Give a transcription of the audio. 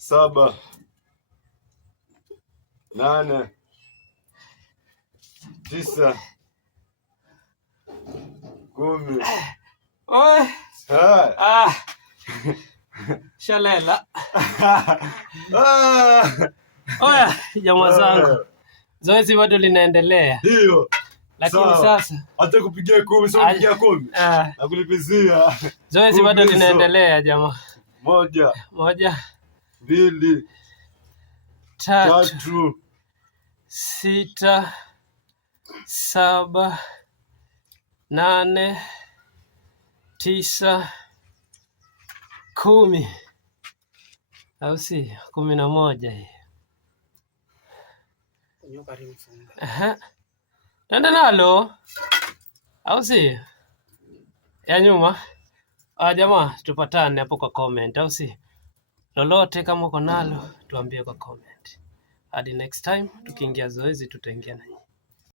7, 8, 9, 10. Shalela. Oya, jamaa zangu. Zoezi bado linaendelea. Ndio. Lakini sasa hata kupigia 10, sio kupigia 10. Nakulipizia. Zoezi bado linaendelea jamaa. 1, 2, 3, 6, 7, 8, 9, 10. Au si 11 hii. Nenda nalo. Au si? Ya nyuma. Jamaa tupatane hapo kwa comment. Au si? Lolote kama uko nalo tuambie kwa comment. Hadi next time tukiingia zoezi tutaingia na